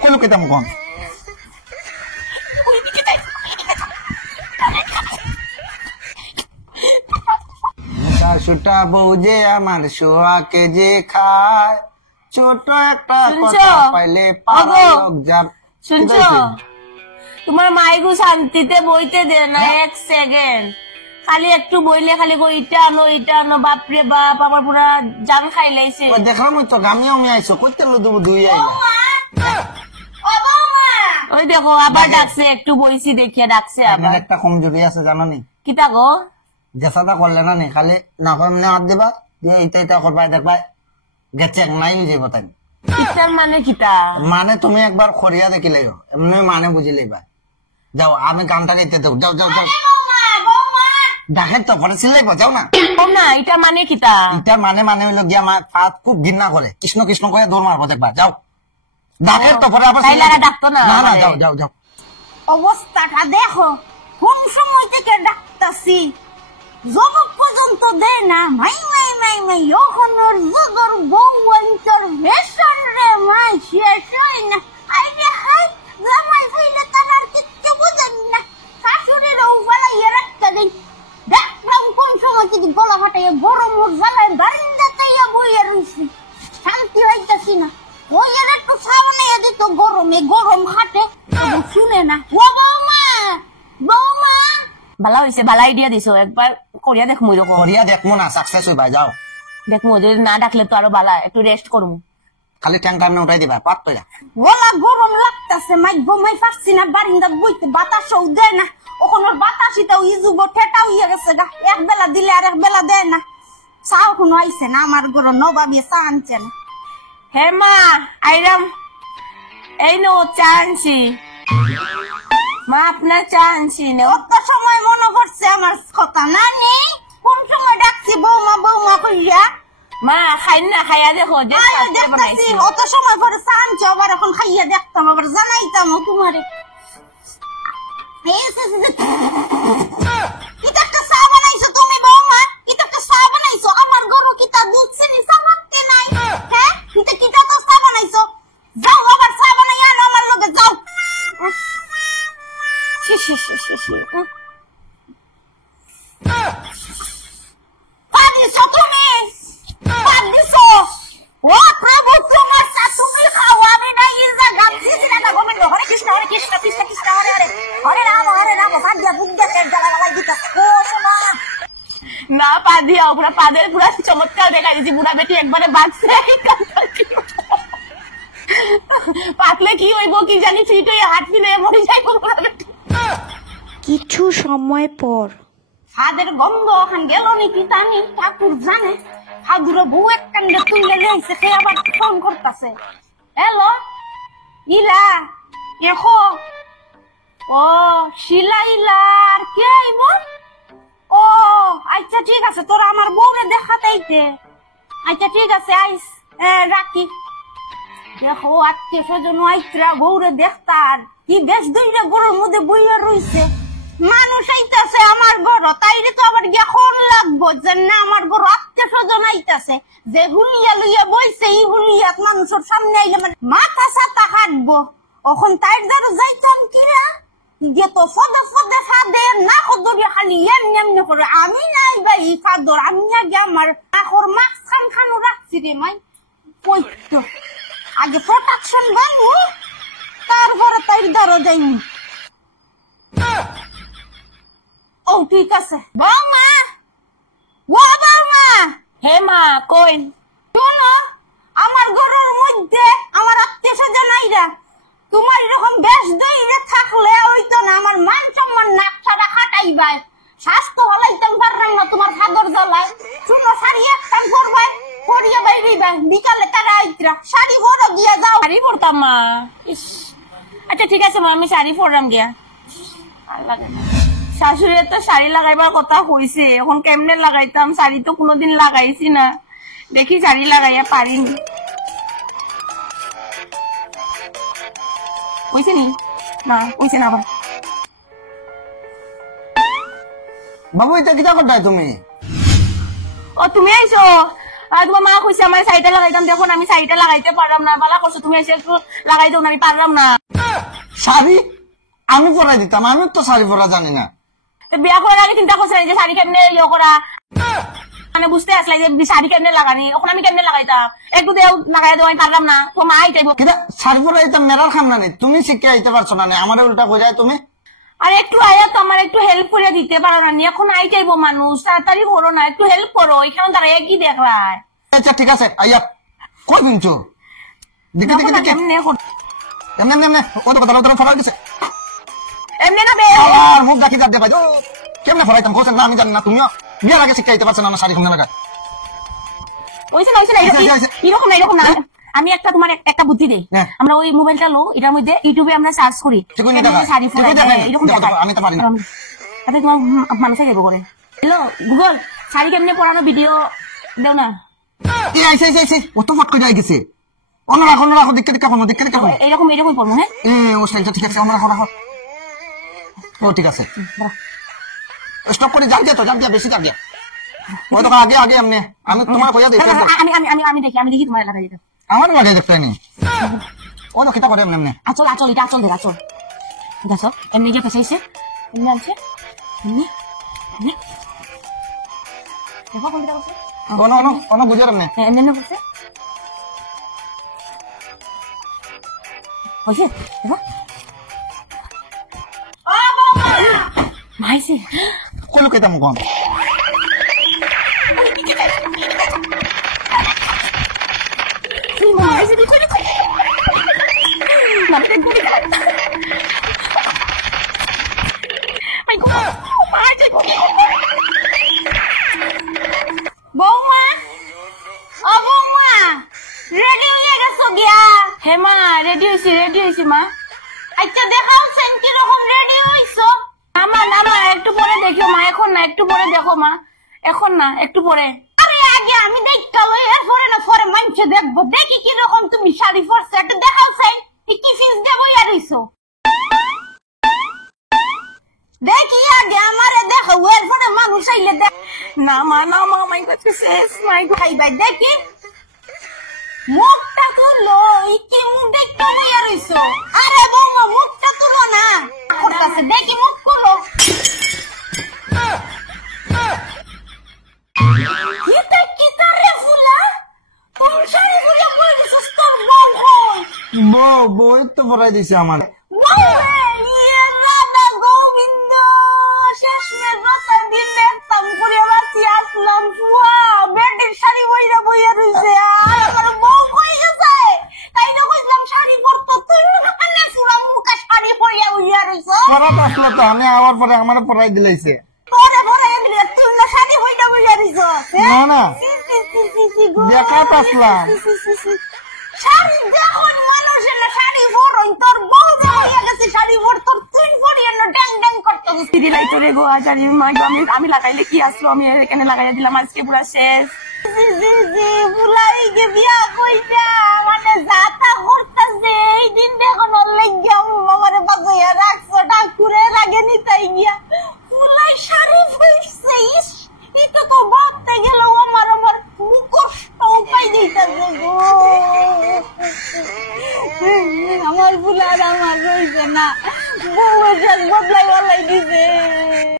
কইলো কেতা মুখন শাশুটা বউ যে আমার সোয়াকে যে খায় ছোট একটা কথা পাইলে পাড়ার লোক যাব শুনছো তোমার মাইগু শান্তিতে বইতে দে না এক সেকেন্ড খালি একটু বইলে খালি কই ইটা আনো বাপরে বাপ আমার পুরা জান খাইলাইছে দেখলাম তো গামিও মি আইছো কইতে লো দুই আইলা ওই দেখো আবার ডাকছে একটু বইছি দেখিয়া ডাকছে আবার একটা কমজোরি আছে জানো নি কিটা গো জেসাটা করলে না নি খালি না করলে হাত দিবা দিয়ে এটা করবা দেখবা গেছে নাই যে বতাই কিটার মানে কিটা মানে তুমি একবার খরিয়া দেখিলেই এমনি মানে বুঝিলেই যাও আমি গানটা গাইতে দাও যাও যাও যাও ডাকের তো পরে সিলাই যাও না না এটা মানে কিটা এটা মানে হইলো গিয়া মা পাত খুব ঘৃণা করে কৃষ্ণ কৃষ্ণ করে দৌড় মারবো দেখবা যাও ডাকের তো পরে আবার ডাকতো না না যাও যাও যাও অবস্থাটা দেখো কোন সময় থেকে ডাকতাছি জবাব পর্যন্ত দেয় না মাই ওখানোর জগর বউ ইন্টারভেশন রে মাই শেষ হয় না আইরে হাই জামাই হইলে তারা কিচ্ছু বুঝেন না শাশুড়ির উপায় রাখতে দেয় দেখলাম কোন সময় থেকে গলা ফাটাইয়া গরম জ্বালায় বারিন্দাতে বইয়ে রইছি শান্তি হইতেছি না ওই এর একটু সামনে দিত গরমে গরম খাটে শুনে না ও বৌমা ভালো হয়েছে ভালো আইডিয়া দিছো একবার করিয়া দেখমু এরকম করিয়া দেখমু না সাকসেস হইবা যাও দেখমু যদি না ডাকলে তো আরো ভালো একটু রেস্ট করমু খালি ট্যাঙ্কার না উঠাই দিবা পাত তো যা গলা গরম লাগতেছে মাই ঘুমাই পারছি না বারিন্দা বইতে বাতাসও দেয় না ওখানে বাতাসিটাও ইজুব ঠেটাও ইয়ে গেছে গা এক বেলা দিলে আর এক বেলা দেয় না চাও কোনো আইছে না আমার ঘর নবাবি চা আনছে না হে মা আইরাম এই নো চা আনছি মা আপনার চা আনছি কত সময় মনে পড়ছে আমার কথা না নেই কোন সময় ডাকছি বৌমা কইয়া মা খাই না খাইয়া দেখো দেখতেছি অত সময় পরে চা আনছো আবার এখন খাইয়া দেখতাম আবার জানাইতাম তোমারে কিতা একটা চা বানাইছো তুমি বৌমা কিতা একটা চা বানাইছো আমার গরু কিতা দুধ চিনি চা মারতে নাই হ্যাঁ কিতা তো চা বানাইছো যাও আবার চা বানাইয়া আনো আমার লগে যাও পানিছো তুমি পানিছো ও প্রভু তোমার শাশুড়ি খাওয়াবে না এই জায়গা দিছিনা না গোবিন্দ হরে কৃষ্ণ কৃষ্ণ হরে রাম ভাগ্য বুদ্ধা কে জায়গা লাগাই দিতা ও সোনা না পা দিয়া পুরা পাদের পুরা চমৎকার দেখা দিয়েছি বুড়া বেটি একবারে বাঁচছে পাতলে কি হইব কি জানি ফিট হয়ে হাত ফিরে মরে যাইব বুড়া বেটি কিছু সময় পর হাদের গন্ধ ওখান গেল নাকি জানি ঠাকুর জানে হাদুর বউ এক কান্ডে তুলে লেছে সে আবার ফোন করতেছে হ্যালো ইলা দেখো ও শিলা ইলার কে আইব ও আচ্ছা ঠিক আছে তোরা আমার বউরে দেখাতেইতে আচ্ছা ঠিক আছে আইস রাখি দেখো আত্মীয় স্বজন আইত্রা বউরে দেখতার কি বেশ দুইটা গরুর মধ্যে বইয়া রইছে মানুষ আইতাছে আমার ঘর তাইরে তো আবার এখন লাগবো যে না আমার ঘর আত্মীয় স্বজন আইতাছে যে হুলিয়া লইয়া বইছে এই হুলিয়াত মানুষের সামনে আইলে মানে মাথা সাতা হাঁটবো এখন তাই দ্বারা যাইতাম কিরা যে তো ফদে ফাদে না খদরে খালি এমনি করে আমি নাই ভাই ফাদর আমি আগে আমার আখর মাছ খানো রাখছি রে মাই ওই তো আগে প্রোটেকশন বানু তারপরে তাই দ্বারা যাইনি ও ঠিক আছে বৌমা হে মা কই শোনো আমার ঘরের মধ্যে আমার আত্মীয় স্বজন আইরা তোমার এরকম বেশ দইরে থাকলে হইতো না আমার মান সম্মান নাক ছাড়া খাটাইবাই স্বাস্থ্য হলাইতাম পারলাম না তোমার ফাদর জ্বালায় শুনো শাড়ি একটান করবাই পরিয়া বাইরিবা বিকালে তারা আইতরা শাড়ি পরো গিয়া যাও শাড়ি পরতাম মা আচ্ছা ঠিক আছে মা আমি শাড়ি পরলাম গিয়া শাশুড়ি তো শাড়ি লাগাইবার কথা কইছে এখন কেমনে লাগাইতাম শাড়ি তো কোনোদিন লাগাইছি না দেখি শাড়ি লাগাইয়া পারিনি কইছে নি মা কইছে না আবার বাবু এটা কিটা করতাই তুমি ও তুমি আইছো আর তোমার মা কইছে আমার শাড়িটা লাগাইতাম, দেখো না আমি শাড়িটা লাগাইতে পারলাম না। বালা করছো তুমি, এসে একটু লাগাই দাও না, আমি পারলাম না। শাড়ি আমি পরাই দিতাম, আমি তো শাড়ি পরা জানি না। তো বিয়া করার আগে চিন্তা করছে যে শাড়ি কেমনে ইয়ে করা, মানে বুঝতে আসলে যে শাড়ি কেমনে লাগানি, এখন আমি কেমনে লাগাইতাম, একটু দেও লাগাই দেওয়া আমি পারলাম না। তো মা আইতাইব কিনা শাড়ি পরা দিতাম মেরার খাম না, তুমি শিখে আইতে পারছো না, আমার উল্টা কই যায় তুমি। আর একটু আয়া তো আমার একটু হেল্প করে দিতে পারো না, এখন আইতাইব মানুষ, তাড়াতাড়ি করো না, একটু হেল্প করো, এখানে দাঁড়াইয়া কি দেখলায়। আচ্ছা ঠিক আছে আইয়া কই দিনছো দেখি দেখি দেখি কেমনে এমনি এমনি ও তো কথা তোর ফরাই দিছে এমনি না বে, আর মুখ দেখি যাবে ভাই কেমনে ফরাইতাম কোছেন না আমি জানি না, তুমিও বিয়ের আগে শিখে আইতে পারছো না আমার শাড়ি কেমনে লাগা। ওইছে না এরকম না, এরকম না। আমি একটা তোমার একটা বুদ্ধি দেই, হ্যাঁ। আমরা ওই মোবাইলটা লো, এটার মধ্যে ইউটিউবে আমরা সার্চ করি শাড়ি পরা, এরকম আমি তো পারি না। তাতে তোমার মানুষে যাবো করে, হ্যালো গুগল শাড়ি কেমনে পরানো ভিডিও দেও না। ও তো ফট করে গেছে, অন্য রাখো দেখতে দেখতে কোনো দেখতে দেখতে এরকম এরকমই পড়বো। হ্যাঁ ও স্টাইলটা ঠিক আছে, অন্য রাখো। ও ঠিক আছে স্টপ করে যান দিয়া বেশি যান দিয়া ওই তো আগে আগে এমনি আমি তোমার কইয়া দিই আমি দেখি তোমার লাগাই দিতে। আমার লাগে দেখতে নেই ও না কিতা করে এমনি আচল এটা আচল দেখ, আচল দেখো এমনি যে পেছাইছে, এমনি আনছে, এমনি দেখো কোনটা করছে, অন বুঝার এমনি এমনি এমনি করছে, হয়েছে দেখো মাইছে কইলো কেতা মুখন মাইছে দিতে না বৌমা ও বৌমা রেডি হয়ে গেছো গিয়া? হে মা রেডি হয়েছি মা। আচ্ছা দেখাও সেন কিরকম রেডি হইছো। না একটু পরে দেখিও মা, এখন না একটু পরে দেখো মা, এখন না একটু পরে। আরে আগে আমি দেখতে লই, এরপরে না পরে মানুষে দেখবো, দেখি কিরকম তুমি শাড়ি পরছো, একটু দেখাও সেন কি ফিস দেবো আর হইছো। দেখি আগে আমারে দেখো, এরপরে মানুষ আইলে দেখ। না মা মাই কাছে শেষ মাই ভাই ভাই দেখি মুখটা তুলো, কি মুখ দেখতে লইয়া রইছো। আরে বৌমা মুখটা তুলো না, করতেছে দেখি মুখ তুলো। কিতা রে ফুলা, কোন শাড়ি ফুলা পরছিস তোর বউ কই? বই তো পরাই দিছে আমার বউ রে, ইয়ে রাধা গোবিন্দ, শেষমেশ রাতা দিন একদম করে বাঁচি আসলাম ফুয়া, বেটির শাড়ি বইয়া রইছে। আর আমার বউ কই গেছে, তাই না কইলাম শাড়ি পরতো, তুই ওখানে পুরা মুখে শাড়ি বইয়া রইছো। পরাত আসলো তো আমি আবার পরে আমার পরাই দিলাইছে। পরে এমনি তুই না শাড়ি বইয়া রইছো। না দেখাত আসলাম শাড়ি যখন মানুষের না শাড়ি পরই, তোর বউ বইয়া গেছে শাড়ি পর, তোর তুই পরিয়ে না ড্যাং ড্যাং করতে দিদি লাই তোরে গো, আজ আমি লাগাইলে কি আসলো, আমি এখানে লাগাইয়া দিলাম, আজকে পুরা শেষ। বুলাই গে বিয়া কইটা মানে যাতা করতেছে, এই দিন দেখুন লাগিয়া আমারে বাজাইয়া রাখছো, ঠাকুরের আগে নিতাই গিয়া বুলাই শাড়ি